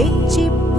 they cheap